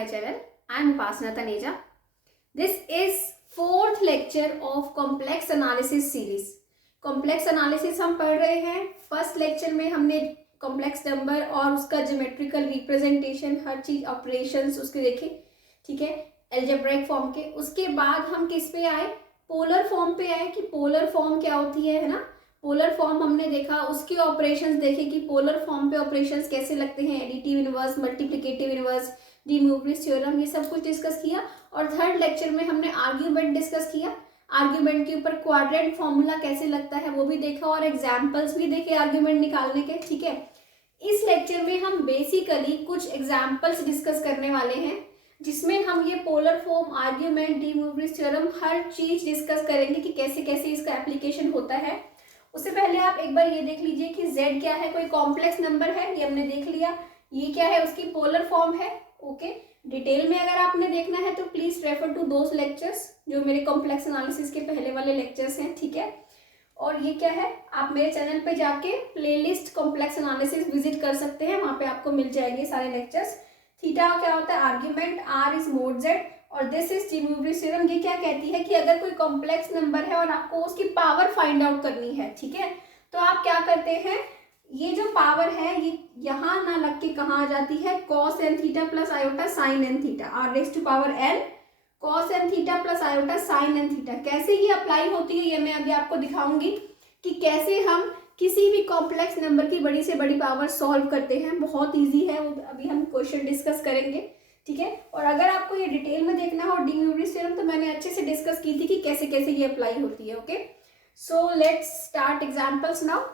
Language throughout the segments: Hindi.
my channel. I am Upasana Taneja. This is fourth lecture of complex analysis series. Complex analysis हम पढ़ रहे हैं. फर्स्ट लेक्चर में हमने कॉम्प्लेक्स नंबर और उसका ज्योमेट्रिकल रिप्रेजेंटेशन, हर चीज, ऑपरेशंस उसके देखे, ठीक है, एल्जेब्रिक फॉर्म के. उसके बाद हम किस पे आए? पोलर फॉर्म पे आए कि पोलर फॉर्म क्या होती है ना. पोलर फॉर्म हमने देखा, उसके ऑपरेशंस देखे कि पोलर फॉर्म पे ऑपरेशंस कैसे लगते हैं, additive inverse, multiplicative inverse, De Moivre's theorem, ये सब कुछ डिस्कस किया. और थर्ड लेक्चर में हमने आर्ग्यूमेंट डिस्कस किया. आर्ग्यूमेंट के ऊपर क्वाड्रेंट फॉर्मूला कैसे लगता है वो भी देखा और एग्जाम्पल्स भी देखे आर्ग्यूमेंट निकालने के, ठीक है. इस लेक्चर में हम बेसिकली कुछ एग्जाम्पल्स डिस्कस करने वाले हैं जिसमें हम ये polar form, argument, De Moivre's theorem, हर चीज डिस्कस करेंगे कि कैसे कैसे इसका एप्लीकेशन होता है. उससे पहले आप एक बार ये देख लीजिए कि z क्या है, कोई कॉम्प्लेक्स नंबर है, ये हमने देख लिया. ये क्या है, उसकी पोलर फॉर्म है. ओके, डिटेल में अगर आपने देखना है तो please refer to those lectures जो मेरे कॉम्प्लेक्स एनालिसिस के पहले वाले लेक्चर्स हैं, ठीक है. और ये क्या है, आप मेरे चैनल पे जाके प्लेलिस्ट कॉम्प्लेक्स एनालिसिस विजिट कर सकते हैं, वहां पे आपको मिल जाएंगे सारे लेक्चर्स. थीटा क्या होता है, argument, r is mod z, और this is De Moivre's theorem. ये क्या कहती है कि अगर कोई कॉम्प्लेक्स नंबर है और आपको उसकी पावर फाइंड आउट करनी है, ठीक है, तो आप क्या करते हैं, ये जो पावर है ये यहाँ ना लग के कहाँ आ जाती है, cos n theta plus iota sine n theta, r raise to power n cos n theta plus iota sine n theta. कैसे ये अप्लाई होती है ये मैं अभी आपको दिखाऊंगी कि कैसे हम किसी भी कॉम्प्लेक्स नंबर की बड़ी से बड़ी पावर सॉल्व करते हैं. बहुत ईजी है, वो अभी हम क्वेश्चन डिस्कस करेंगे, ठीक है. और अगर आपको ये डिटेल में देखना हो डी मोवरिस थ्योरम तो मैंने अच्छे से डिस्कस की थी कि कैसे कैसे ये अप्लाई होती है. Okay, so let's start examples now.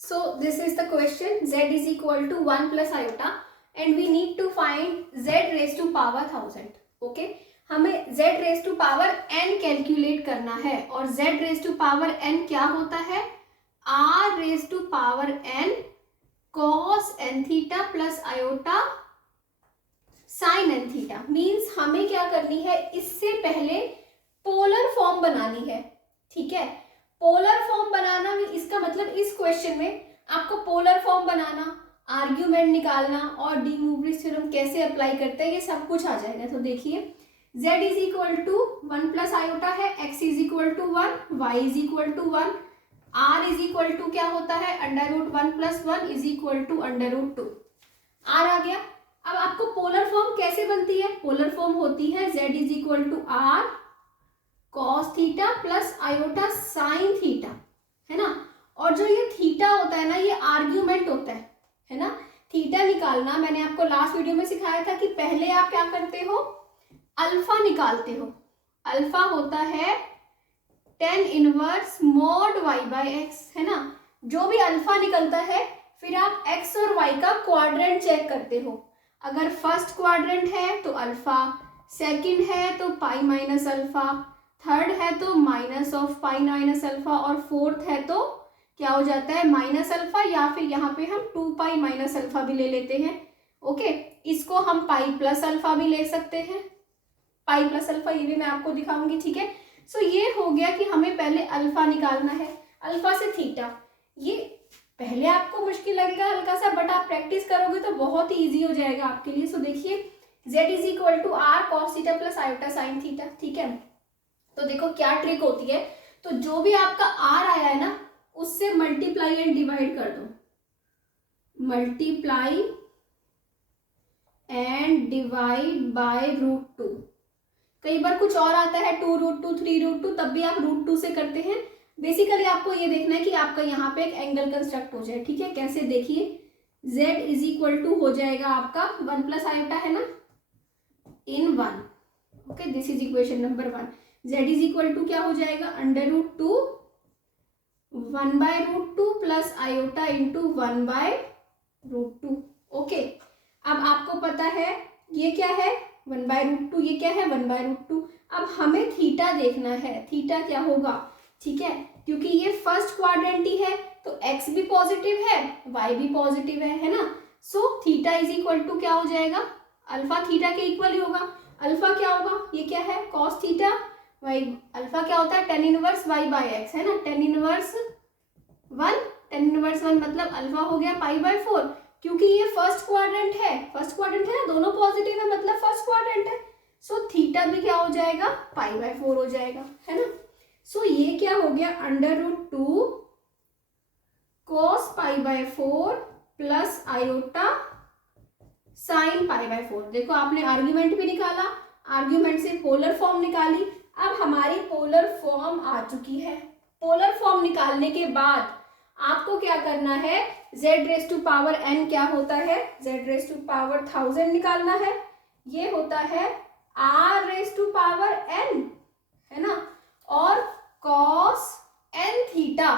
So this is the question, z is equal to 1 plus iota and we need to find z raised to power 1000. Okay, हमें z raised to power n calculate करना है और z raised to power n क्या होता है, r raised to power n cos n theta plus iota sin n theta. Means हमें क्या करनी है, इससे पहले पोलर फॉर्म बनानी है, ठीक है. पोलर फॉर्म बनाना भी, इसका मतलब इस क्वेश्चन में आपको पोलर फॉर्म बनाना, आर्ग्यूमेंट निकालना और डी मोवरिस थ्योरम कैसे अप्लाई करते हैं ये सब कुछ आ जाएगा. तो देखिए, z is equal to 1 plus iota है, x is equal to 1, y is equal to 1, r is equal to क्या होता है, under root 1 plus 1 is equal to under root 2. r आ गया. अब आपको पोलर फॉर्म कैसे बनती है, पोलर फॉर्म होती है z is equal to r cos theta plus iota sine theta, है ना. और जो ये थीटा होता है ना, ये आर्ग्यूमेंट होता है ना. थीटा निकालना मैंने आपको लास्ट वीडियो में सिखाया था कि पहले आप क्या करते हो, अल्फा निकालते हो. अल्फा होता है tan inverse mod y by x, है ना. जो भी अल्फा निकलता है फिर आप x और y का क्वाड्रेंट चेक करते हो. अगर फर्स्ट क्वाड्रेंट है तो अल्फा, सेकंड है तो पाई माइनस अल्फा, थर्ड है तो minus of pi minus alpha, और फोर्थ है तो क्या हो जाता है, माइनस अल्फा, या फिर यहाँ पे हम 2 पाई माइनस अल्फा भी ले लेते हैं. ओके, इसको हम पाई प्लस अल्फा भी ले सकते हैं, पाई प्लस अल्फा, ये भी मैं आपको दिखाऊंगी, ठीक है. सो ये हो गया कि हमें पहले अल्फा निकालना है, अल्फा से थीटा. ये पहले आपको मुश्किल लगेगा हल्का सा, बट आप प्रैक्टिस करोगे तो बहुत ही ईजी हो जाएगा आपके लिए. सो देखिए, z is equal to r cos theta plus iota sine theta, ठीक है. तो देखो क्या ट्रिक होती है, तो जो भी आपका r आया है ना उससे मल्टीप्लाई एंड डिवाइड कर दो, multiply and divide by root 2. कई बार कुछ और आता है 2 रूट 2, 3 रूट 2, तब भी आप रूट 2 से करते हैं. बेसिकली आपको ये देखना है कि आपका यहाँ पे एक एंगल कंस्ट्रक्ट हो जाए, ठीक है. कैसे, देखिए, z इज इक्वल टू हो जाएगा आपका 1 प्लस आयोटा है ना in 1. Okay, this is equation number 1. z is equal to क्या हो जाएगा, under root 2 1 by root 2 plus iota into 1 by root 2. Okay, अब आपको पता है ये क्या है, 1 बाय रूट 2, ये क्या है, 1 बाय रूट 2. अब हमें थीटा देखना है, थीटा क्या होगा, ठीक है, क्योंकि ये फर्स्ट क्वाड्रेंट ही है तो x भी पॉजिटिव है, y भी पॉजिटिव है ना. So theta is equal to क्या हो जाएगा, अल्फा थीटा के इक्वल ही होगा. अल्फा क्या होगा, ये क्या है, कॉस थीटा, y अल्फा क्या होता है, tan inverse y by x, है ना. tan इनवर्स 1 मतलब अल्फा हो गया पाई बाय 4, क्योंकि ये फर्स्ट क्वाड्रेंट है ना, दोनों पॉजिटिव है मतलब फर्स्ट क्वाड्रेंट है। सो थीटा भी क्या हो जाएगा, π/4 हो जाएगा, है ना। सो ये क्या हो गया, √2 cos π/4 प्लस आयोटा साइन π/4। देखो आपने आर्ग्यूमेंट भी निकाला, आर्ग्यूमेंट से पोलर फॉर्म निकाली, अब हमारी पोलर फॉर्म आ चुकी है। पोलर फॉर्म निकालने के बाद आपको क्या करना है, z⁻n क्या होता है, z⁻1000 निकालना है, ये होता है r⁻n, है ना। और cos n थीटा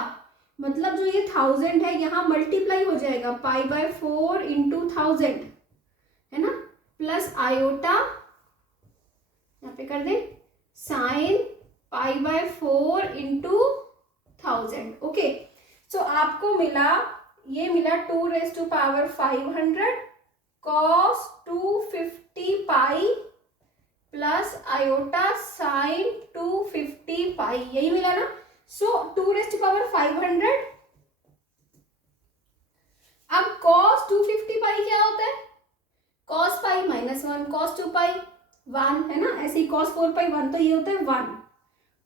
मतलब जो ये 1000 है यहाँ मल्टीप्लाई हो जाएगा π/4 × 1000, है ना, प्लस आयोटा यहाँ पे कर दे साइन π/4 × 1000। ओके, सो आपको मिला, ये मिला 2⁵500 cos 250π प्लस आयोटा साइन 250π, यही मिला ना। सो 2⁵500, अब cos 250π क्या होता है, cos π -1, cos 2π 1, है ना, ऐसे ही cos 4π 1, तो ये होता है 1।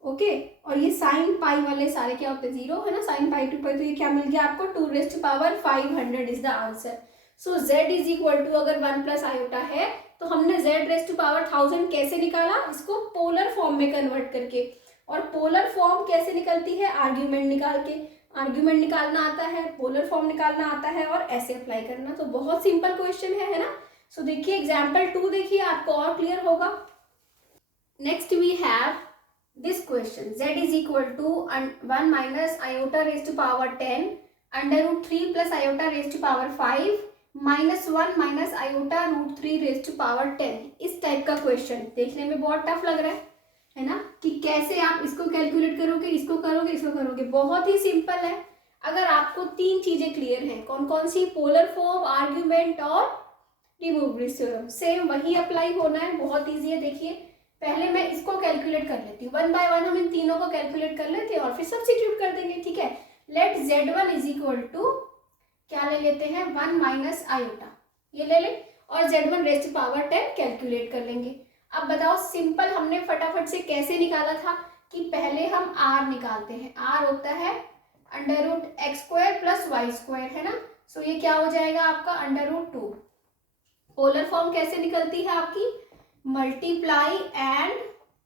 ओके, और ये साइन पाई वाले सारे क्या होते हैं, 0, है ना, साइन π/2π, तो ये क्या मिल गया आपको, 2⁵500 is the answer. So z = अगर 1 प्लस आयोटा है तो हमने z⁻1000 कैसे निकाला, इसको पोलर फॉर्म में कन्वर्ट करके। और पोलर फॉर्म कैसे निकलती है, आर्ग्यूमेंट निकाल के, आर्ग्यूमेंट निकालना आता है, पोलर फॉर्म निकालना आता है और ऐसे अप्लाई करना। तो बहुत सिंपल क्वेश्चन है ना। सो देखिए एग्जाम्पल 2 देखिए, आपको और क्लियर होगा। Next we have this question, z = 1 - iota raised to power 10 √3 plus iota raised to power 5 -1 - iota √3 raised to power 10। इस टाइप का क्वेश्चन देखने में बहुत टफ लग रहा है ना, कि कैसे आप इसको कैलकुलेट करोगे, इसको करोगे, इसको करोगे। बहुत ही सिंपल है। अगर आपको 3 चीजें क्लियर हैं, कौन कौन सी, पोलर फॉर्म, आर्ग्यूमेंट और डी मोवरेज थ्योरम, सेम वही अप्लाई होना है। बहुत ईजी है। देखिए पहले मैं इसको कैलकुलेट कर लेती हूँ, 1 बाय 1 हम इन तीनों को कैलकुलेट कर लेते हैं और फिर सब्स्टिट्यूट कर देंगे, ठीक है। लेट z1 = क्या ले लेते हैं, 1 - आयोटा, ये ले लें, और z1 raised to power 10 calculate कर लेंगे। अब बताओ सिंपल हमने फटाफट से कैसे निकाला था, कि पहले हम r निकालते हैं। r होता है √x² + y², है ना। सो ये क्या हो जाएगा आपका √2। पोलर फॉर्म कैसे निकलती है आपकी, मल्टीप्लाई एंड,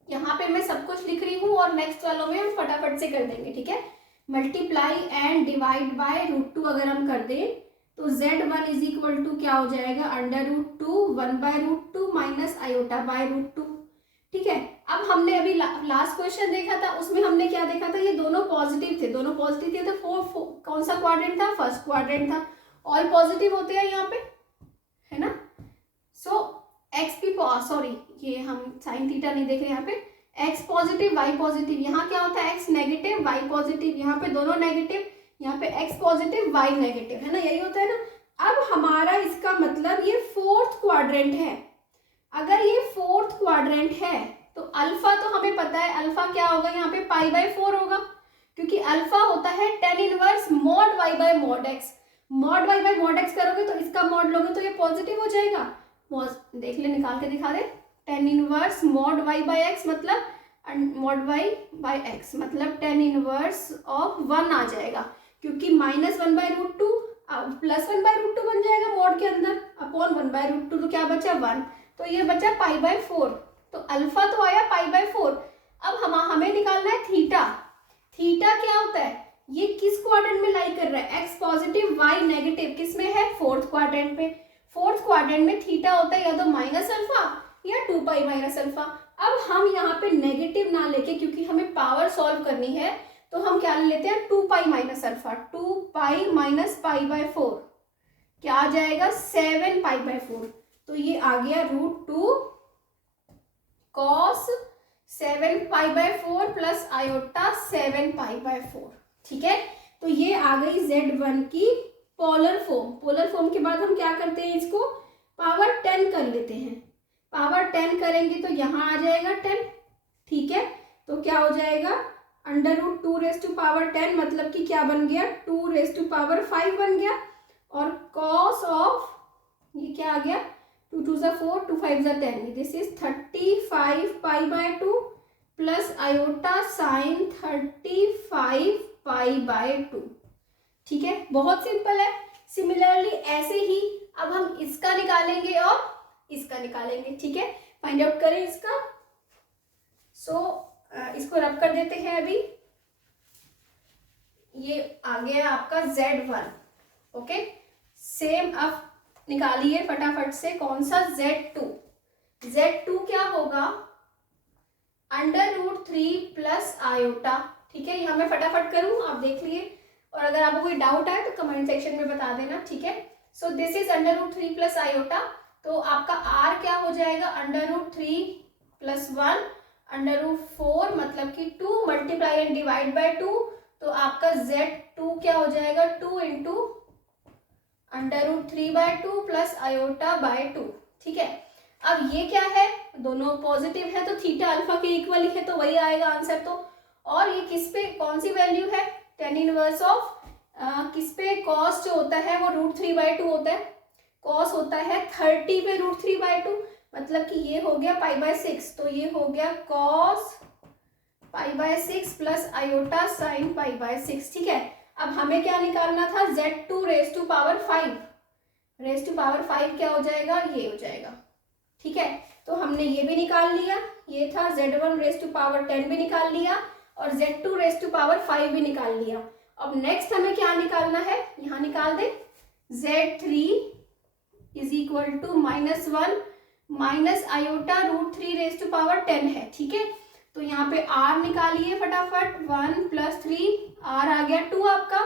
यहाँ पे मैं सब कुछ लिख रही हूँ और नेक्स्ट वालों में हम फटाफट से कर देंगे, ठीक है। मल्टीप्लाई एंड डिवाइड बाय √2 अगर हम कर दें तो z1 = क्या हो जाएगा, √2 1/√2 - आयोटा बाय √2, ठीक है। अब हमने अभी लास्ट क्वेश्चन देखा था, उसमें हमने क्या देखा था, ये दोनों पॉजिटिव थे, तो कौन सा क्वाड्रेंट था, फर्स्ट क्वाड्रेंट था। ऑल पॉजिटिव होते हैं यहाँ पे, है ना। सो एक्स भी सॉरी, ये हम साइन थीटा नहीं देख रहे यहाँ पे, एक्स पॉजिटिव वाई पॉजिटिव, यहाँ क्या होता है, एक्स नेगेटिव वाई पॉजिटिव, यहाँ पे दोनों नेगेटिव, यहाँ पे एक्स पॉजिटिव वाई नेगेटिव, है ना, यही होता है ना। अब हमारा इसका मतलब ये 4th क्वाड्रेंट है। अगर ये 4th क्वाड्रेंट है तो अल्फा तो हमें पता है, अल्फा क्या होगा, यहाँ पे π/4 होगा, क्योंकि अल्फा होता है tan inverse mod y/mod x। mod y/mod x करोगे तो इसका मॉड लोगे तो ये पॉजिटिव हो जाएगा। देख ले, निकाल के दिखा दे, tan इनवर्स mod y/x मतलब mod y/x मतलब tan इनवर्स ऑफ 1 आ जाएगा, क्योंकि -1/√2 +1/√2 बन जाएगा मॉड के अंदर, अपॉन 1/√2, तो क्या बचा 1, तो ये बचा π/4। तो अल्फा तो आया π/4। अब हमें निकालना है थीटा। थीटा क्या होता है, ये किस क्वाड्रेंट में लाई कर रहा है, एक्स पॉजिटिव वाई नेगेटिव, किस में है, 4th क्वाड्रेंट में। 4th क्वाड्रेंट में थीटा होता है या तो -α या 2π - α। अब हम यहाँ पे नेगेटिव ना लेके, क्योंकि हमें पावर सॉल्व करनी है, तो हम क्या ले लेते हैं, 2π - α, 2π - π/4 क्या आ जाएगा, 7π/4। तो ये आ गया √2 cos 7π/4 प्लस आयोटा 7π/4, ठीक है। तो ये आ गई Z1 की पोलर फॉर्म। पोलर फॉर्म के बाद हम क्या करते हैं, इसको पावर 10 कर लेते हैं। पावर 10 करेंगे तो यहाँ आ जाएगा 10, ठीक है। तो क्या हो जाएगा, √2 raised to power 10 मतलब कि क्या बन गया, 2 raised to power 5 बन गया। और कॉस ऑफ, ये क्या आ गया, 2 2 4, 2 5 10, this is 35 pi by 2 plus iota sine 35 pi by 2। ठीक है, बहुत सिंपल है। सिमिलरली ऐसे ही अब हम इसका निकालेंगे और इसका निकालेंगे। ठीक है, फाइंड आउट करें इसका। इसको रब कर देते हैं अभी। ये आ गया आपका Z1। ओके, सेम अब निकालिए फटाफट से कौन सा, Z2। Z2 क्या होगा, √3 प्लस आयोटा। ठीक है, यहाँ मैं फटाफट करूं, आप देख लिए, और अगर आपको कोई डाउट आए तो कमेंट सेक्शन में बता देना। ठीक है, so this is √3 plus iota. तो आपका R क्या हो जाएगा, √3 प्लस 1 √4 मतलब कि 2 मल्टीप्लाई एंड डिवाइड बाय 2। तो आपका Z2 क्या हो जाएगा, 2 into √3 by 2 plus iota by 2। ठीक है, अब ये क्या है, दोनों पॉजिटिव है तो थीटा अल्फा के इक्वल ही है, तो वही आएगा आंसर। तो और ये किस पे, कौन सी वैल्यू है, tan इनवर्स ऑफ किस पे, कॉस जो होता है वो √3 बाय 2 होता है। कॉस होता है 30 पे √3 बाय 2, मतलब कि ये हो गया पाई बाय 6, तो ये हो गया cos pi by 6 plus iota sine pi by 6। ठीक है, अब हमें क्या निकालना था, Z2 raise to power 5। Raise to power 5 क्या हो जाएगा, ये हो जाएगा। ठीक है, तो हमने ये भी निकाल लिया, ये था Z1 रेज टू पावर 10 भी निकाल लिया, और Z2 रेज टू पावर 5 भी निकाल लिया। अब नेक्स्ट हमें क्या निकालना है, यहाँ निकाल दे, Z3 is equal to -1 minus iota √3 raise to power 10 है। ठीक है, तो यहाँ पे R निकालिए फटाफट, 1 प्लस 3, R आ गया 2 आपका,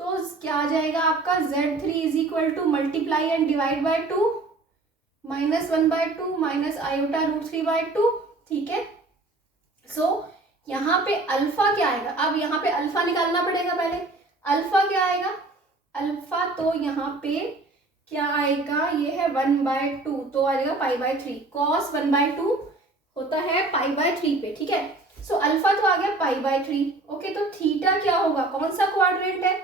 तो क्या आ जाएगा आपका, Z3 is equal to multiply and divide by 2 -1 by 2 minus iota √3 by 2। ठीक है, सो यहाँ पे अल्फा क्या आएगा, अब यहाँ पे अल्फा निकालना पड़ेगा पहले। अल्फा क्या आएगा, अल्फा तो यहाँ पे क्या आएगा, ये है 1 बाय 2, तो आएगा पाई बाय 3। कॉस 1 बाय 2 होता है पाई बाय 3 पे। ठीक है, सो अल्फा तो आ गया पाई बाय 3। ओके, तो थीटा क्या होगा, कौन सा क्वाड्रेंट है,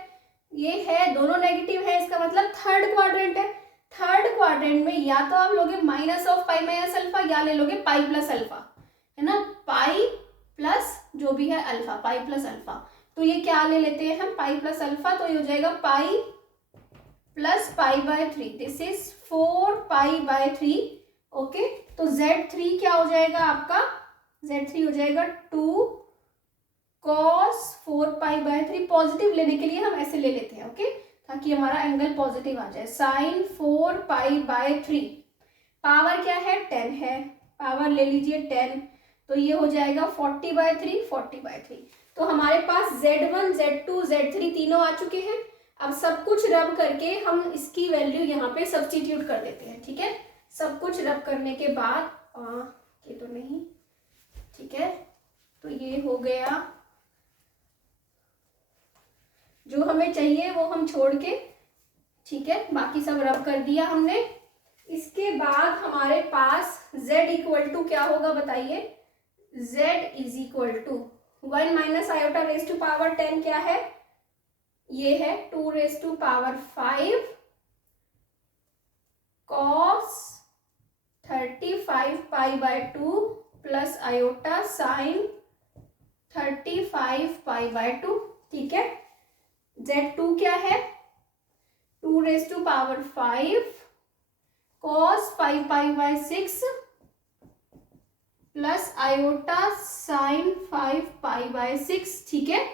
ये है, दोनों नेगेटिव है, इसका मतलब थर्ड क्वाड्रेंट है। थर्ड क्वाड्रेंट में या तो आप लोगे minus of pi minus alpha, या ले लोगे पाई प्लस अल्फा, है ना, पाई प्लस जो भी है अल्फा, पाई प्लस अल्फा। तो ये क्या ले लेते हैं हम, पाई प्लस अल्फा, तो ये हो जाएगा pi plus pi by 3, this is 4 pi by 3। Okay, तो Z3 क्या हो जाएगा आपका, Z3 हो जाएगा 2 cos 4 पाई बाय 3। पॉजिटिव लेने के लिए हम ऐसे ले लेते हैं, ओके, ताकि हमारा एंगल पॉजिटिव आ जाए। साइन 4 पाई बाय 3, पावर क्या है, 10 है, पावर ले लीजिए 10, तो ये हो जाएगा 40 बाय 3, 40 बाय 3। तो हमारे पास Z1, Z2, Z3 तीनों आ चुके हैं। अब सब कुछ रब करके हम इसकी वैल्यू यहाँ पे सब्स्टिट्यूट कर देते हैं। ठीक है, सब कुछ रब करने के बाद, ये तो नहीं, ठीक है, तो ये हो गया, जो हमें चाहिए वो हम छोड़ के, ठीक है, बाकी सब रब कर दिया हमने। इसके बाद हमारे पास Z इक्वल टू क्या होगा बताइए, Z is equal to 1 minus iota raise to power 10 क्या है, ये है 2 raise to power 5 cos 35 pi by 2 plus iota sine 35 pi by 2। ठीक है, Z2 क्या है, 2 raise to power 5 cos 5 pi by 6 plus iota sine 5 pi by 6। ठीक है,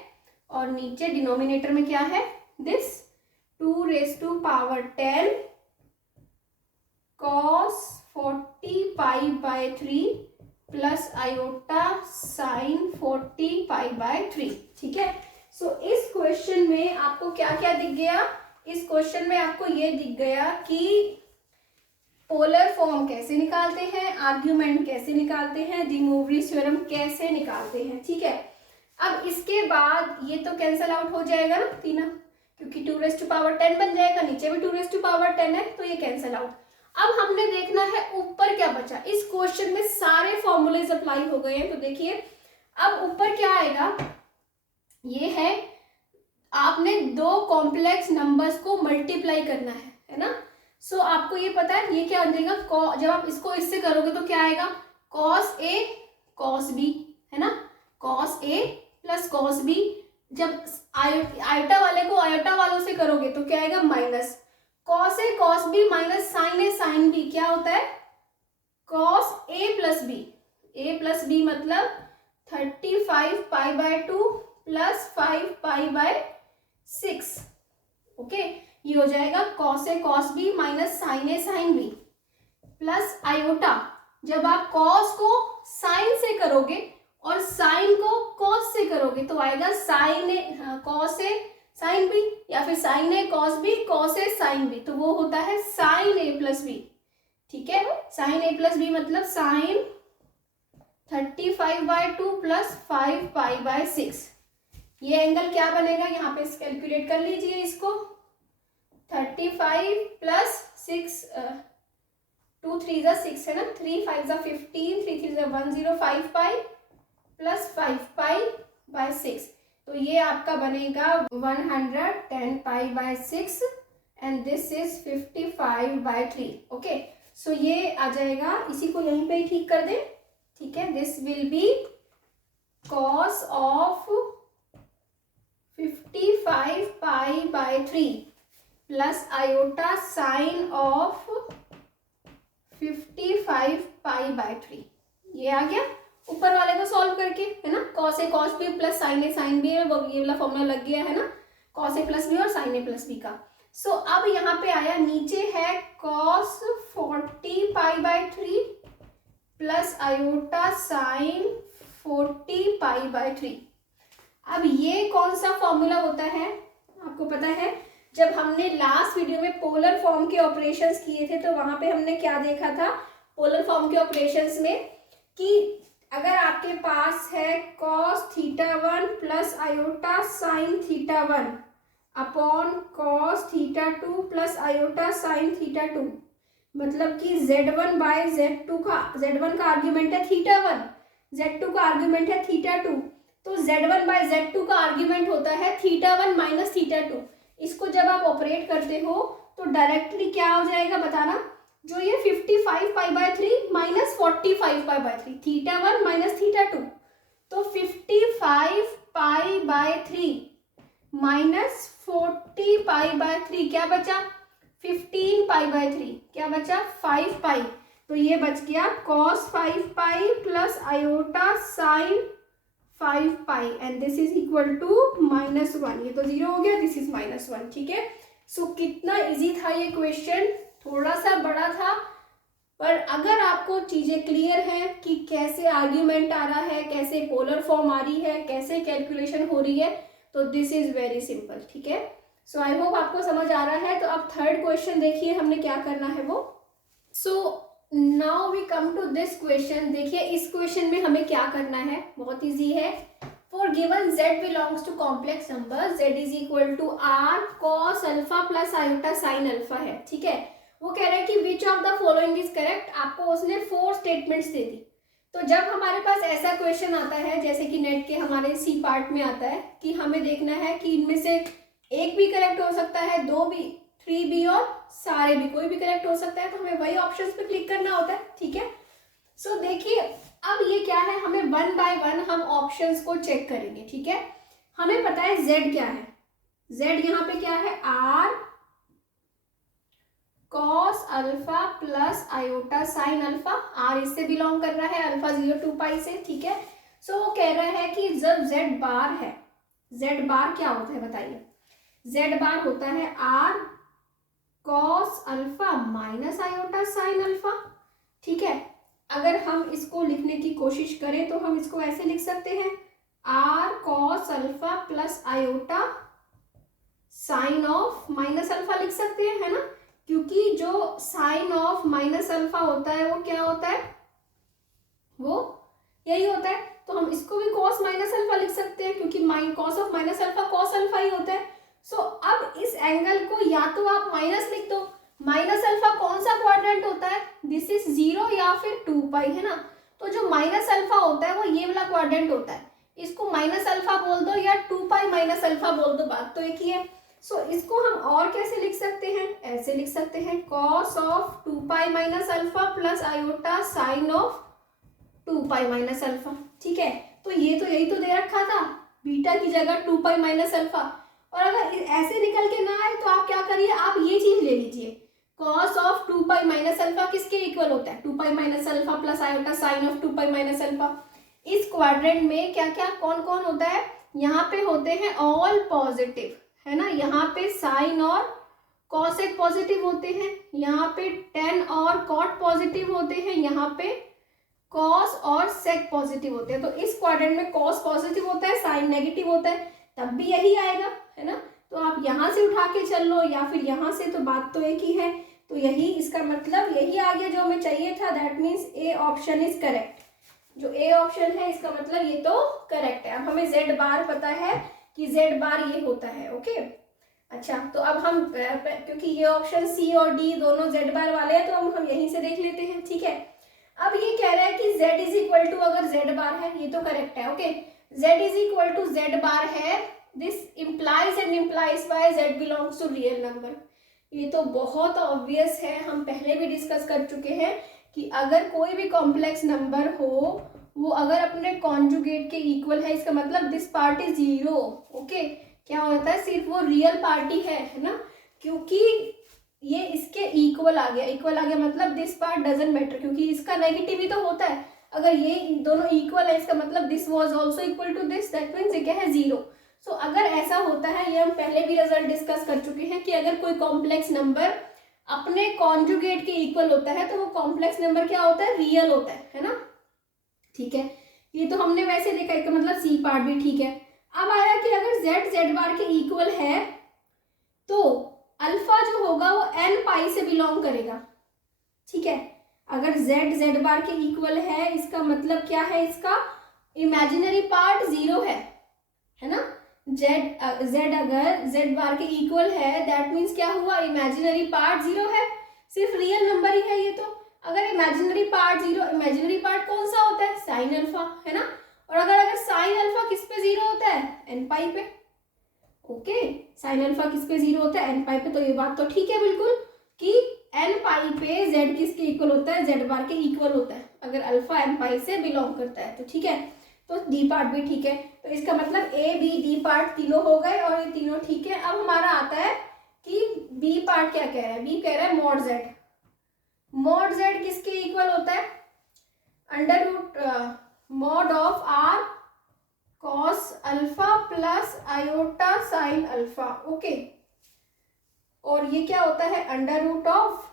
और नीचे डिनोमिनेटर में क्या है, this 2 raise to power 10 cos 40 pi by 3 plus iota sign 40 pi by 3। ठीक है, सो इस क्वेश्चन में आपको क्या क्या दिख गया, इस क्वेश्चन में आपको ये दिख गया कि पोलर फॉर्म कैसे निकालते हैं, आर्ग्यूमेंट कैसे निकालते हैं, डी मोवरीज थ्योरम कैसे निकालते हैं। ठीक है, अब इसके बाद ये तो कैंसल आउट हो जाएगा ना तीनों, क्योंकि 2 रेज टू पावर 10 बन जाएगा, नीचे भी 2 रेज टू पावर 10 है, तो ये कैंसल आउट। अब हमने देखना है ऊपर क्या बचा। इस क्वेश्चन में सारे फॉर्मूलेज अप्लाई हो गए हैं, तो देखिए अब ऊपर क्या आएगा, ये है, आप आपने दो कॉम्प्लेक्स नंबर्स को मल्टीप्लाई करना है ना। सो आपको ये पता है ये क्या बन जाएगा, जब आप इसको इससे करोगे तो क्या आएगा, कॉस ए कॉस बी, है ना, cos A plus cos B. जब आयोटा वाले को आयोटा वालों से करोगे तो क्या आएगा, minus cos A cos B minus sign A sine B, क्या होता है, cos A plus B. A plus B मतलब 35 pi by 2 plus 5 pi by 6। Okay, ये हो जाएगा cos A cos B minus sign A sine B plus iota. जब आप कॉस को साइन से करोगे और साइन को कॉस से करोगे तो आएगा sign A cos A sine B, या फिर sign A cos B cos A sine B, तो वो होता है साइन ए प्लस बी। ठीक है, साइन ए प्लस बी मतलब साइन 35 बाय 2 प्लस 5 पाई बाय 6। ये एंगल क्या बनेगा, यहाँ पे कैलकुलेट कर लीजिए इसको, 35 प्लस 6 2 3 जा 6 है ना, 3 5 जा 15 3 3 जा 105 पाई प्लस 5 पाई बाय 6, तो ये आपका बनेगा 110 pi by 6 and this is 55 by 3। Okay, so ये आ जाएगा, इसी को यहीं पे ही ठीक कर दें। ठीक है, this will be cos of 55 pi by 3 plus iota sign of 55 pi by 3। ये आ गया ऊपर वाले को सॉल्व करके, है ना, cos A cos B plus sign A sine B, ये वाला फॉर्मूला लग गया है ना, कॉस ए प्लस बी और साइन ए प्लस बी का। सो अब यहाँ पे आया, नीचे है cos 40 pi by 3 plus iota sign 40 pi by 3। अब ये कौन सा फॉर्मूला होता है आपको पता है, जब हमने लास्ट वीडियो में पोलर फॉर्म के ऑपरेशंस किए थे तो वहां पे हमने क्या देखा था, पोलर फॉर्म के ऑपरेशंस में कि अगर आपके पास है cos theta 1 plus iota sine theta 1 upon cos theta 2 plus iota sine theta 2, मतलब कि z1 बाय z2 का, z1 का आर्ग्यूमेंट है थीटा 1, z2 का आर्ग्यूमेंट है थीटा 2, तो z1 बाय z2 का आर्ग्यूमेंट होता है थीटा 1 माइनस थीटा 2। इसको जब आप ऑपरेट करते हो तो डायरेक्टली क्या हो जाएगा बताना, जो ये 55 pi by 3 minus 45 pi by 3, theta 1 minus theta 2, तो 55 pi by 3 minus 40 pi by 3 क्या बचा, 15 पाई बाय 3 क्या बचा, 5 पाई, तो ये बच गया cos 5 pi plus iota sine 5 pi and this is equal to -1। ये तो 0 हो गया, दिस इज -1। ठीक है, सो कितना इजी था ये क्वेश्चन, थोड़ा सा बड़ा था, पर अगर आपको चीजें क्लियर हैं कि कैसे आर्ग्यूमेंट आ रहा है, कैसे पोलर फॉर्म आ रही है, कैसे कैलकुलेशन हो रही है, तो दिस इज वेरी सिंपल। ठीक है, सो आई होप आपको समझ आ रहा है। तो अब थर्ड क्वेश्चन देखिए हमने क्या करना है वो। So now we come to this question. देखिए इस क्वेश्चन में हमें क्या करना है, बहुत इजी है। For given z belongs to complex number, z is equal to r cos alpha plus iota sine alpha है। ठीक है, वो कह रहा है कि which of the following is correct, आपको उसने 4 स्टेटमेंट्स दे दी। तो जब हमारे पास ऐसा क्वेश्चन आता है, जैसे कि नेट के हमारे सी पार्ट में आता है कि हमें देखना है कि इनमें से एक भी करेक्ट हो सकता है, 2 भी, 3 भी और सारे भी, कोई भी करेक्ट हो सकता है, तो हमें वही ऑप्शंस पे क्लिक करना होता है। ठीक है, सो देखिए अब ये क्या है, हमें 1 बाय 1 हम ऑप्शंस को चेक करेंगे। ठीक है, हमें पता है z क्या है, z यहाँ पे क्या है, r cos alpha plus iota sine alpha, r इससे बिलोंग कर रहा है, अल्फा 0 टू पाई से। ठीक है, सो वो कह रहा है कि जब z बार है, z बार क्या होता है बताइए, z बार होता है r cos alpha minus iota sine alpha. ठीक है, अगर हम इसको लिखने की कोशिश करें तो हम इसको ऐसे लिख सकते हैं, r cos alpha plus iota sign of minus alpha लिख सकते हैं, है ना, क्योंकि जो साइन ऑफ माइनस अल्फा होता है वो क्या होता है, वो यही होता है। तो हम इसको भी cos माइनस अल्फा लिख सकते हैं, क्योंकि cos of minus alpha cos alpha ही होता है। सो अब इस एंगल को या तो आप माइनस लिख दो, माइनस अल्फा कौन सा क्वाड्रेंट होता है, दिस इज 0 या फिर 2 पाई, है ना, तो जो माइनस अल्फा होता है वो ये वाला क्वाड्रेंट होता है। इसको माइनस अल्फा बोल दो या 2 पाई माइनस अल्फा बोल दो, बात तो एक ही है। सो इसको हम और कैसे लिख सकते हैं, ऐसे लिख सकते हैं cos of 2 pi minus alpha plus iota sign of 2 pi minus alpha. ठीक है, तो ये तो यही तो दे रखा था, बीटा की जगह 2 पाई माइनस अल्फा। और अगर ऐसे निकल के ना आए तो आप क्या करिए, आप ये चीज ले लीजिए, cos of 2 pi minus alpha किसके इक्वल होता है, 2 pi minus alpha plus iota sign of 2 pi minus alpha. इस क्वाड्रेंट में क्या क्या कौन कौन होता है, यहाँ पे होते हैं ऑल पॉजिटिव, है ना, यहाँ पे साइन और कॉसेक पॉजिटिव होते हैं, यहाँ पे टेन और कॉट पॉजिटिव होते हैं, यहाँ पे कॉस और सेक पॉजिटिव होते हैं। तो इस क्वाड्रेंट में कॉस पॉजिटिव होता है, साइन नेगेटिव होता है, तब भी यही आएगा, है ना। तो आप यहाँ से उठा के चल लो या फिर यहाँ से, तो बात तो एक ही है। तो यही इसका मतलब यही आ गया जो हमें चाहिए था, that means A option is correct. जो ए ऑप्शन है इसका मतलब ये तो करेक्ट है। अब हमें जेड बार पता है कि जेड बार ये होता है, ओके। अच्छा, तो अब हम क्योंकि ये ऑप्शन सी और डी दोनों जेड बार वाले हैं, तो हम यहीं से देख लेते हैं, ठीक है। अब ये कह रहा है कि z इज इक्वल टू, अगर z बार है, ये तो करेक्ट है, okay, z is equal to z bar है, this implies and implies by z belongs to real number. ये तो बहुत ऑब्वियस है, हम पहले भी डिस्कस कर चुके हैं कि अगर कोई भी कॉम्प्लेक्स नंबर हो, वो अगर अपने कॉन्जुगेट के इक्वल है, इसका मतलब this part is zero, okay. क्या होता है, सिर्फ वो रियल पार्टी है ना, क्योंकि ये इसके इक्वल आ गया, इक्वल आ गया मतलब दिस पार्ट डजंट मैटर, क्योंकि इसका नेगेटिव ही तो होता है। अगर ये दोनों इक्वल है, इसका मतलब this was also equal to this, that means ये क्या है, जीरो। सो अगर ऐसा होता है, ये हम पहले भी रिजल्ट डिस्कस कर चुके हैं कि अगर कोई कॉम्प्लेक्स नंबर अपने कॉन्जुगेट के इक्वल होता है, तो वो कॉम्प्लेक्स नंबर क्या होता है, रियल होता है ना। ठीक है, ये तो हमने वैसे देखा, इसका मतलब सी पार्ट भी ठीक है। अब आया कि अगर z z बार के इक्वल है, तो अल्फा जो होगा वो n पाई से बिलोंग करेगा, ठीक है। अगर z z बार के इक्वल है, इसका मतलब क्या है, इसका इमेजिनरी पार्ट जीरो है ना। z अगर z बार के इक्वल है, दैट मीन्स क्या हुआ, इमेजिनरी पार्ट जीरो है, सिर्फ रियल नंबर ही है ये तो। अगर imaginary part zero, imaginary part कौन सा होता है, साइन अल्फा, है ना। और अगर साइन अल्फा किस पे जीरो होता है, एन पाई पे, ओके। साइन अल्फा किस पे जीरो होता है, एन पाई पे। तो ये बात तो ठीक है बिल्कुल कि एन पाई पे जेड किसके इक्वल होता है, जेड बार के इक्वल होता है, अगर अल्फा एन पाई से बिलोंग करता है, तो ठीक है। तो डी पार्ट भी ठीक है, तो इसका मतलब ए बी डी पार्ट तीनों हो गए और ये तीनों ठीक है। अब हमारा आता है कि बी पार्ट क्या कह रहा है, बी कह रहा है मॉड जेड। मॉड जेड किसके इक्वल होता है, under root mod of r cos alpha plus iota sine alpha, okay. और ये क्या होता है, under root of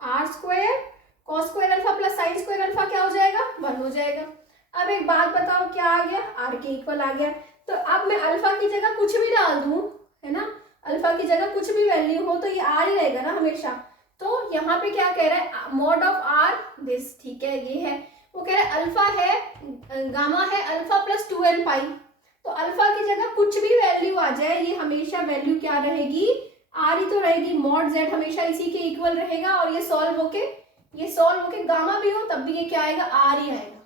r square cos square alpha plus sine square alpha, क्या हो जाएगा, 1 हो जाएगा। अब एक बात बताओ, क्या आ गया, आर के इक्वल आ गया। तो अब मैं अल्फा की जगह कुछ भी डाल दूं, है ना, अल्फा की जगह कुछ भी वैल्यू हो तो ये आर ही रहेगा ना हमेशा। तो यहाँ पे क्या कह रहा है, मॉड ऑफ आर दिस, ठीक है, ये है। वो कह रहा है अल्फा है, गामा है अल्फा प्लस 2n पाई, तो अल्फा की जगह कुछ भी वैल्यू आ जाए, ये हमेशा वैल्यू क्या रहेगी, आर ही तो रहेगी। मॉड जेड हमेशा इसी के इक्वल रहेगा, और ये सॉल्व होके गामा भी हो तब भी ये क्या आएगा, आर ही आएगा,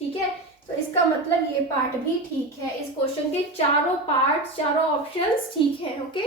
ठीक है। तो इसका मतलब ये पार्ट भी ठीक है, इस क्वेश्चन के चारों पार्ट्स, चारों ऑप्शंस ठीक है, ओके।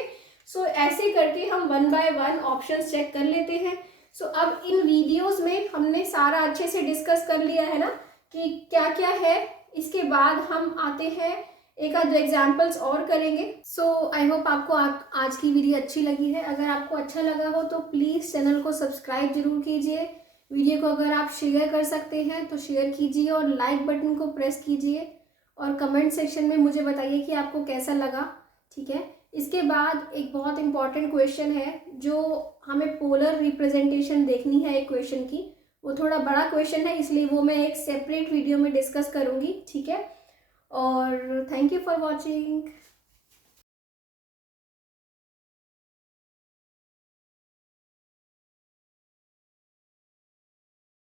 सो ऐसे करके हम 1 बाय 1 ऑप्शंस चेक कर लेते हैं। सो अब इन वीडियोस में हमने सारा अच्छे से डिस्कस कर लिया है ना कि क्या क्या है। इसके बाद हम आते हैं, एक आध एग्जाम्पल्स और करेंगे। सो आई होप आपको आज की वीडियो अच्छी लगी है। अगर आपको अच्छा लगा हो तो प्लीज़ चैनल को सब्सक्राइब जरूर कीजिए। वीडियो को अगर आप शेयर कर सकते हैं तो शेयर कीजिए और लाइक बटन को प्रेस कीजिए और कमेंट सेक्शन में मुझे बताइए कि आपको कैसा लगा, ठीक है। इसके बाद एक बहुत इंपॉर्टेंट क्वेश्चन है, जो हमें पोलर रिप्रेजेंटेशन देखनी है एक क्वेश्चन की। वो थोड़ा बड़ा क्वेश्चन है, इसलिए वो मैं एक सेपरेट वीडियो में डिस्कस करूँगी, ठीक है। और थैंक यू फॉर वॉचिंग।